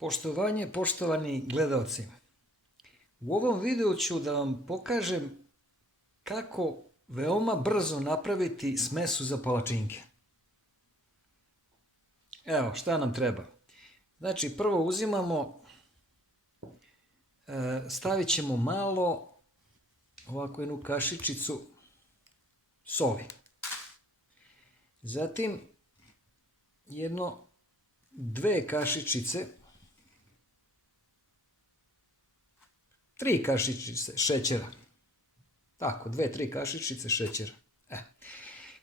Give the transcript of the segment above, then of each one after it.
Poštovanje, poštovani gledalci. U ovom videu ću da vam pokažem kako veoma brzo napraviti smesu za palačinke. Evo, šta nam treba. Znači, prvo uzimamo, stavit ćemo malo, ovako jednu kašičicu soli. Zatim, dve kašičice, 3 kašičice šećera. Tako, 2-3 kašičice šećera.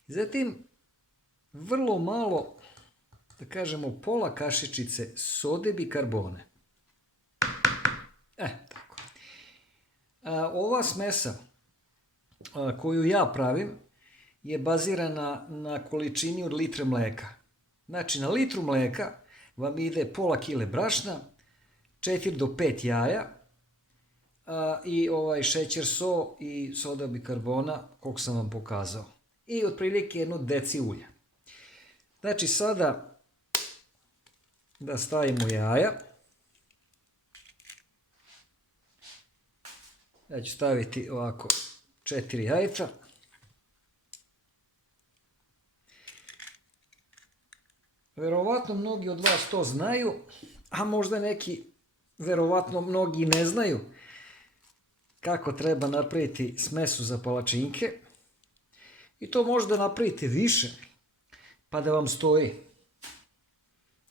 Zatim, vrlo malo, da kažemo pola kašičice sode bikarbone. Tako. Ova smesa koju ja pravim je bazirana na količini od litre mleka. Znači, na litru mleka vam ide pola kile brašna, 4 do 5 jaja, i šećer, so i soda bikarbona, koliko sam vam pokazao. I otprilike 1 deci ulja. Znači sada da stavimo jaja. Ja ću staviti ovako 4 jajca. Verovatno mnogi od vas to znaju, a možda neki, verovatno mnogi ne znaju kako treba napraviti smesu za palačinke. I to možda napravite više, pa da vam stoji.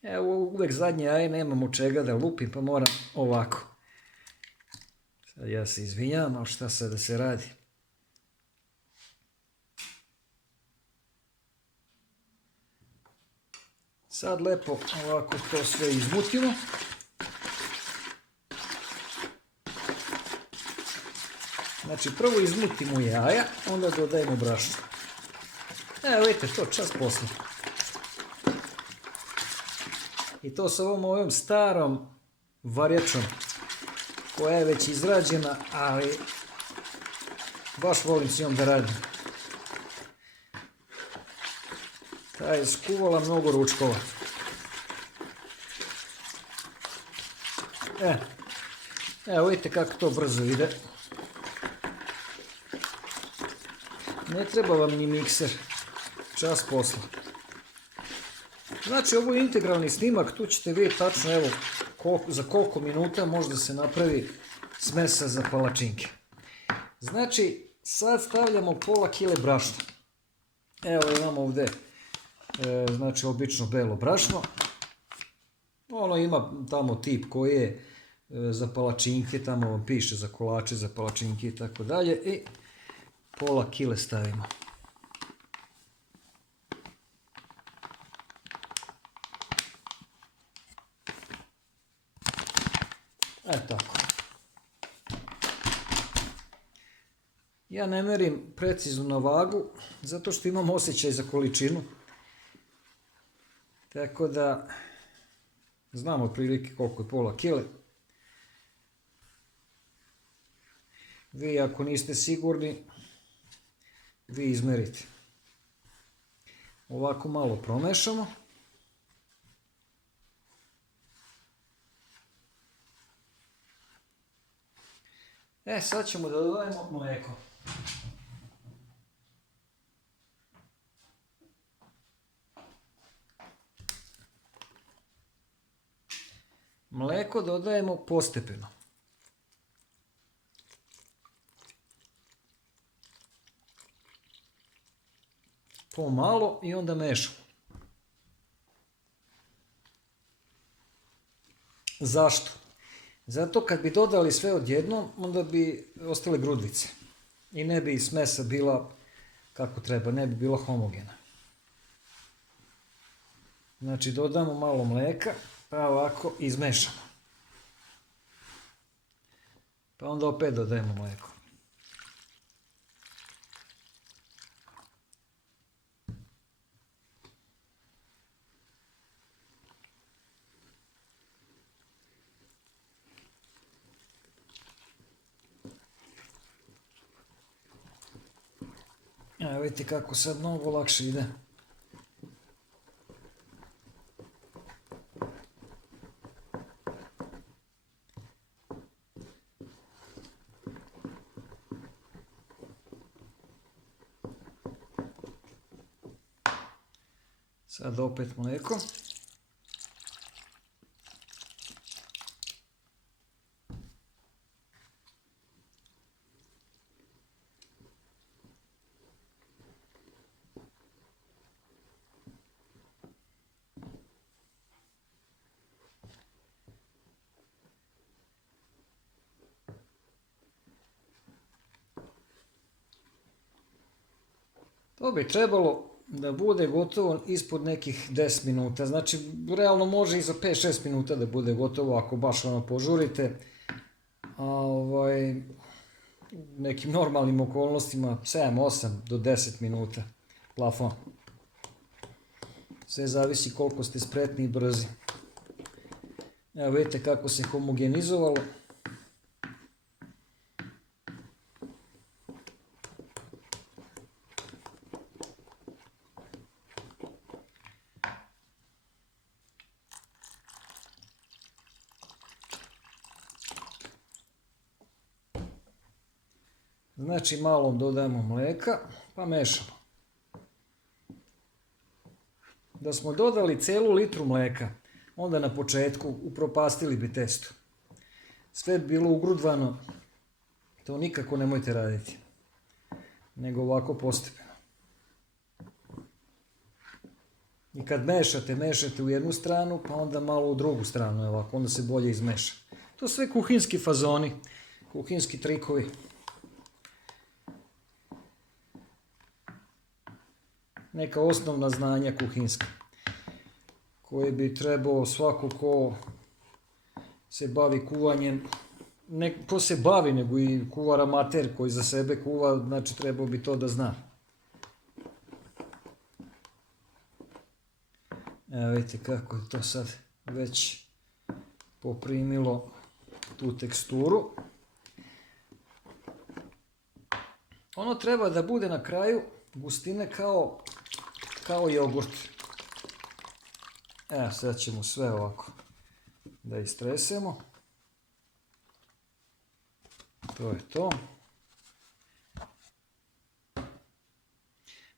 Evo, uvek zadnje jaje nemam od čega da lupim, pa moram ovako. Sad ja se izvinjam, ali šta sad da se radi? Sad lepo ovako to sve izmutimo. Znači, prvo izmutimo jaja, onda dodajemo brašno. Evo, vidite, to čas posle. I to sa ovom starom varjačom, koja je već izrađena, ali baš volim s njom da radim. Ta je skuvala mnogo ručkova. Evo, vidite kako to brzo ide. Ne treba vam ni mikser, čas posla. Znači, ovo je integralni snimak, tu ćete vidjeti tačno, evo, za koliko minuta može da se napravi smesa za palačinke. Znači, sad stavljamo pola kile brašna. Evo, imamo ovdje, znači, obično belo brašno. Ono ima tamo tip koji je za palačinke, tamo vam piše za kolače, za palačinke i tako dalje. I pola kile stavimo. Tako. Ja ne merim precizno na vagu, zato što imam osjećaj za količinu. Tako da znam otprilike koliko je pola kile. Vi ako niste sigurni, vi izmerite. Ovako malo promešamo. Sad ćemo da dodajemo mleko. Mleko dodajemo postepeno. Pomalo i onda mešamo. Zašto? Zato kad bi dodali sve odjednom, onda bi ostale grudvice. I ne bi smesa bila kako treba, ne bi bila homogena. Znači, dodamo malo mleka, pa ovako izmešamo. Pa onda opet dodajemo mleko. Evo vidite kako sad mnogo lakše ide. Sad opet mlijeko. To bi trebalo da bude gotovo ispod nekih 10 minuta. Znači, realno može i za 5-6 minuta da bude gotovo ako baš požurite. Nekim normalnim okolnostima 7-8 do 10 minuta plafon. Sve zavisi koliko ste spretni i brzi. Evo vidite kako se homogenizovalo. Znači malo dodajemo mlijeka pa mešamo. Da smo dodali celu litru mlijeka, onda na početku upropastili bi testo. Sve bi bilo ugrudvano, to nikako nemojte raditi, nego ovako postepeno. I kad mešate u jednu stranu, pa onda malo u drugu stranu, ovako, onda se bolje izmeša. To sve kuhinski fazoni, kuhinski trikovi. Neka osnovna znanja kuhinska, koje bi trebao svako ko se bavi kuvanjem, ne ko se bavi, nego i kuvar amater koji za sebe kuva, znači trebao bi to da zna. Evo vidite kako je to sad već poprimilo tu teksturu. Ono treba da bude na kraju gustine kao jogurt. Evo sad ćemo sve ovako da istresemo. To je to.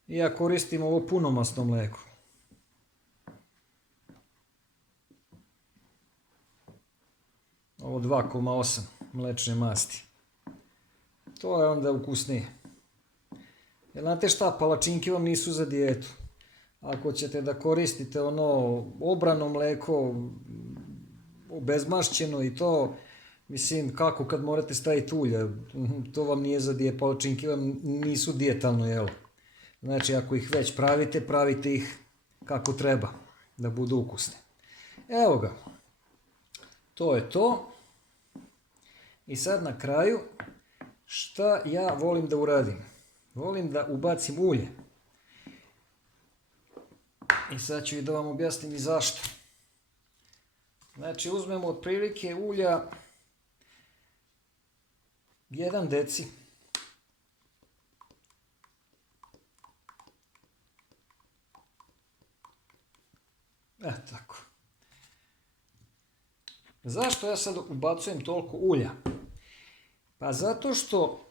I ja koristim ovo punomasno mlijeko. Ovo 2,8 mlečne masti. To je onda ukusnije. Jer znate šta, palačinke vam nisu za dijetu. Ako ćete da koristite ono obrano mlijeko, obezmašćeno i to, mislim kako kad morate staviti ulje, to vam nije za dijetu, palačinke vam nisu dijetalno jelo. Znači ako ih već pravite, pravite ih kako treba, da budu ukusne. Evo ga, to je to. I sad na kraju, šta ja volim da uradim? Volim da ubacim ulje. I sad ću i da vam objasnim i zašto. Znači uzmemo otprilike ulja 1 deci. Tako. Zašto ja sad ubacujem toliko ulja? Pa zato što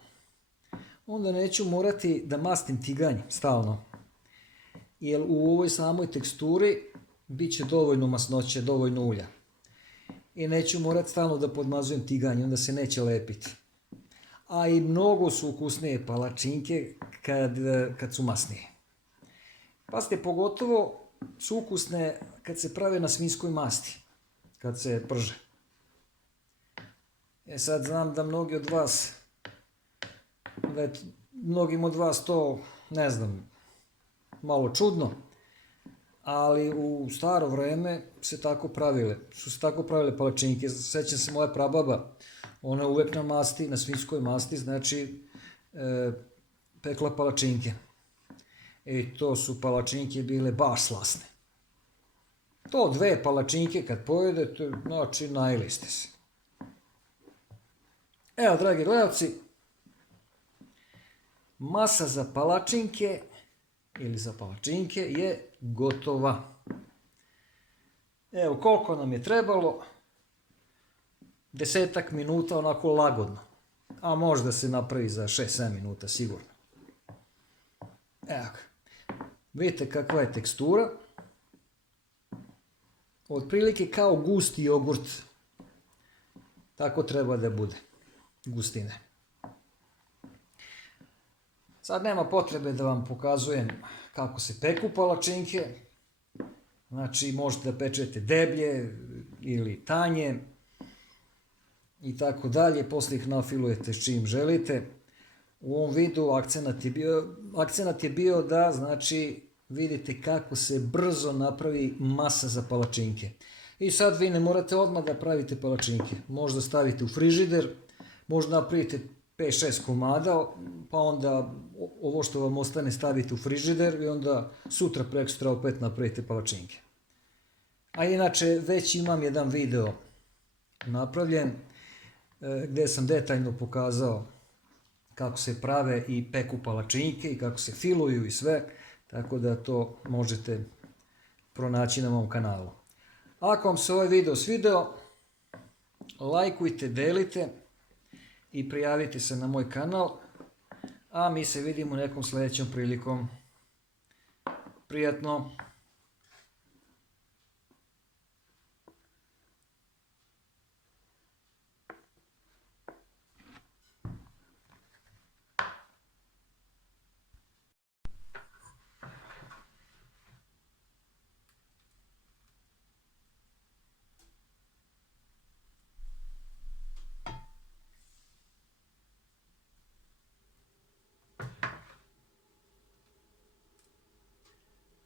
onda neću morati da mastim tiganj stalno. Jer u ovoj samoj teksturi bit će dovoljno masnoće, dovoljno ulja. I neću morati stalno da podmazujem tiganj, onda se neće lepiti. A i mnogo su ukusnije palačinke kad su masnije. Pazite, pogotovo su ukusne kad se prave na svinjskoj masti, kad se prže. Sad znam da mnogim od vas to, ne znam, malo čudno, ali u staro vreme su se tako pravile palačinke. Sećam se moja prababa, ona je uvek na svinjskoj masti, znači pekla palačinke. I to su palačinke bile baš slasne. To 2 palačinke kad pojedete, znači najeli ste se. Evo, dragi gledalci, masa za palačinke ili za palačinke je gotova. Evo koliko nam je trebalo, 10 minuta onako lagodno, a možda se napravi za 6-7 minuta sigurno. Evo ga, vidite kakva je tekstura, otprilike kao gusti jogurt. Tako treba da bude, gustine. Sad nema potrebe da vam pokazujem kako se peku palačinke. Znači možete da pečete deblje ili tanje i tako dalje. Poslije ih nafilujete s čim želite. U ovom videu akcenat je bio da znači vidite kako se brzo napravi masa za palačinke. I sad vi ne morate odmah da pravite palačinke. Možda stavite u frižider, možda napravite 5-6 komada, pa onda ovo što vam ostane stavite u frižider i onda sutra prekosutra opet napravite palačinke. A inače već imam jedan video napravljen gdje sam detaljno pokazao kako se prave i peku palačinke i kako se filuju i sve, tako da to možete pronaći na mom kanalu. Ako vam se ovaj video svideo, lajkujte, delite i prijavite se na moj kanal, a mi se vidimo nekom sljedećom prilikom. Prijatno!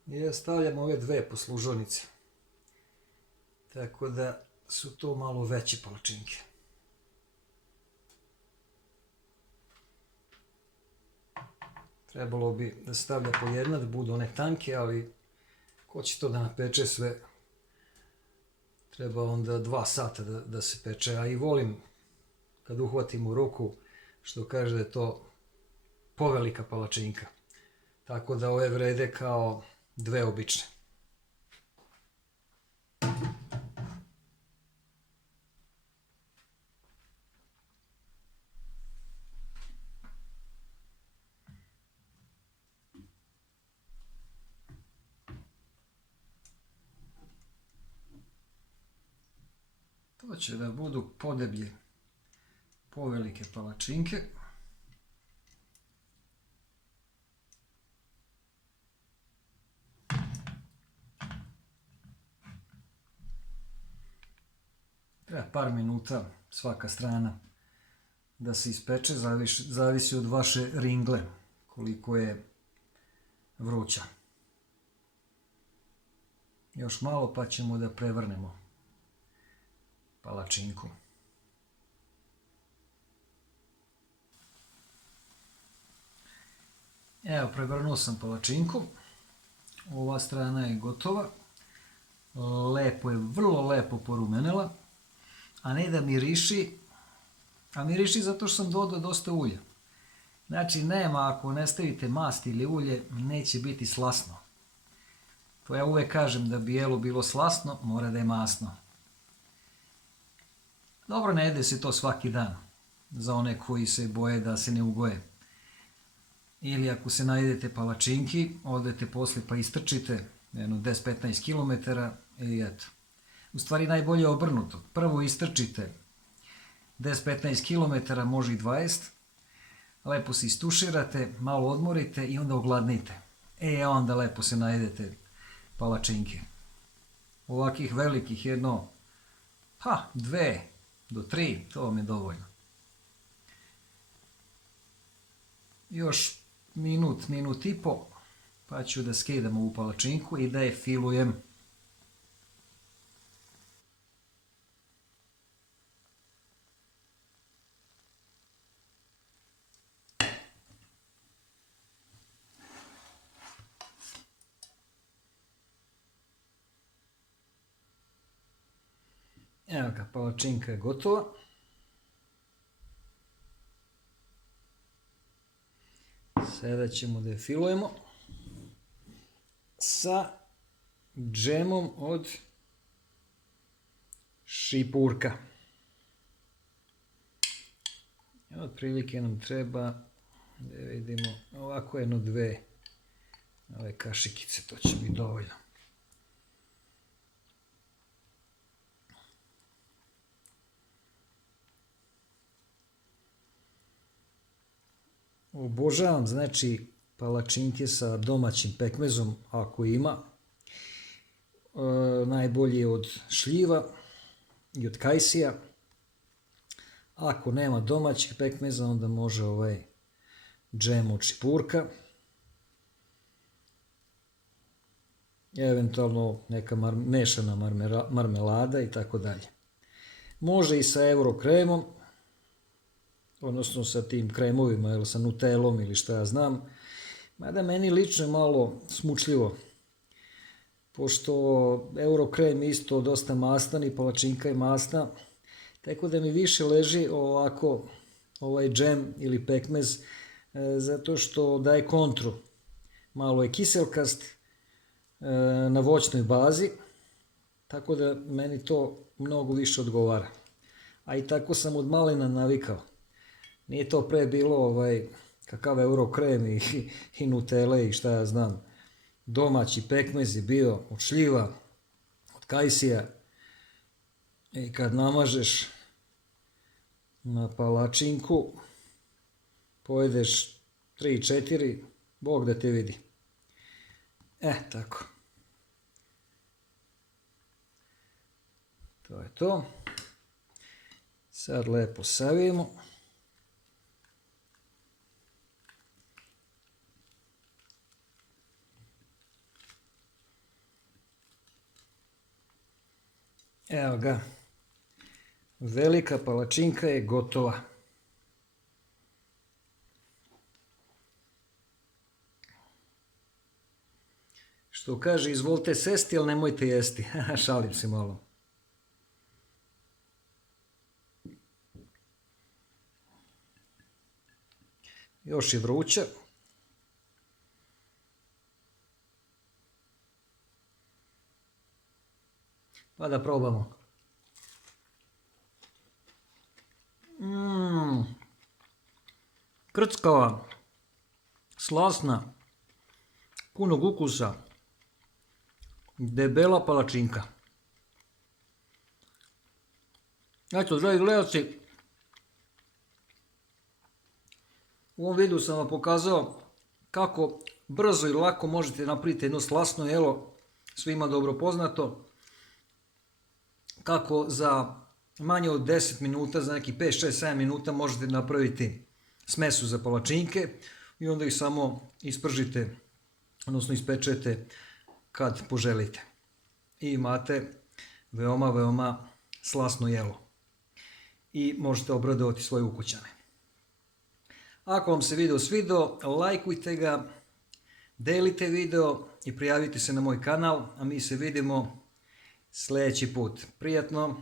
Ja stavljam ove dve poslužonice, tako da su to malo veće palačinke. Trebalo bi da stavlja po jedna, da budu one tanke, ali ko će to da napeče sve, treba onda 2 sata da se peče, a i volim kad uhvatim u ruku, što kaže da je to povelika palačinka. Tako da ove vrede kao 2 obične. To će da budu podeblje, povelike palačinke. Treba par minuta svaka strana da se ispeče, zavisi od vaše ringle koliko je vruća. Još malo pa ćemo da prevrnemo palačinku. Evo, prevrnuo sam palačinku. Ova strana je gotova. Lepo je, vrlo lepo porumenela. A ne da miriši, a miriši zato što sam dodao dosta ulja. Znači nema, ako ne stavite mast ili ulje, neće biti slasno. To ja uvek kažem, da bi jelo bilo slasno, mora da je masno. Dobro, ne jede se to svaki dan, za one koji se boje da se ne ugoje. Ili ako se najedete palačinki, odete posle pa istrčite jedno 10-15 km i eto. U stvari najbolje je obrnuto. Prvo istrčite 10-15 km, može i 20, lepo se istuširate, malo odmorite i onda ogladnite. Onda lepo se najedete palačinke. Ovakih velikih jedno, 2 do 3, to vam je dovoljno. Još minut i po, pa ću da skidam ovu palačinku i da je filujem. Evo ga, palačinka je gotova. Sada ćemo da je filujemo sa džemom od šipurka. Otprilike nam treba, da vidimo, ovako 1-2 ove kašikice, to će biti dovoljno. obožavam, znači, palačinke sa domaćim pekmezom, ako ima. Najbolje od šljiva i od kajsija. Ako nema domaćih pekmeza, onda može ovaj džem od šipurka. Eventualno neka mešana marmelada i tako dalje. Može i sa eurokremom, odnosno sa tim kremovima, ili sa nutelom ili šta ja znam. Mada meni lično je malo smučljivo, pošto eurokrem isto dosta mastan i palačinka je masna, tako da mi više leži ovako ovaj džem ili pekmez, zato što daje kontru. Malo je kiselkast, na voćnoj bazi, tako da meni to mnogo više odgovara. A i tako sam od malena navikao. Nije to pre bilo kakav eurokrem i nutele i šta ja znam. Domaći pekmez je bio od šljiva, od kajsija. I kad namažeš na palačinku, pojedeš 3-4, Bog da te vidi. Tako. To je to. Sad lepo savijemo. Evo ga. Velika palačinka je gotova. Što kaže, izvolite sesti, ali nemojte jesti. Šalim se malo. Još je vruća. Pa da probamo. Krckava, slasna, punog ukusa, debela palačinka. Eto, dragi gledalci, u ovom videu sam vam pokazao kako brzo i lako možete napraviti jedno slasno jelo, svima dobro poznato, kako za manje od 10 minuta, za neki 5, 6, 7 minuta možete napraviti smesu za palačinke i onda ih samo ispržite, odnosno ispečete kad poželite. I imate veoma, veoma slasno jelo. I možete obradovati svoje ukućane. Ako vam se video svidao, lajkujte ga, delite video i prijavite se na moj kanal, a mi se vidimo sljedeći put. Prijatno!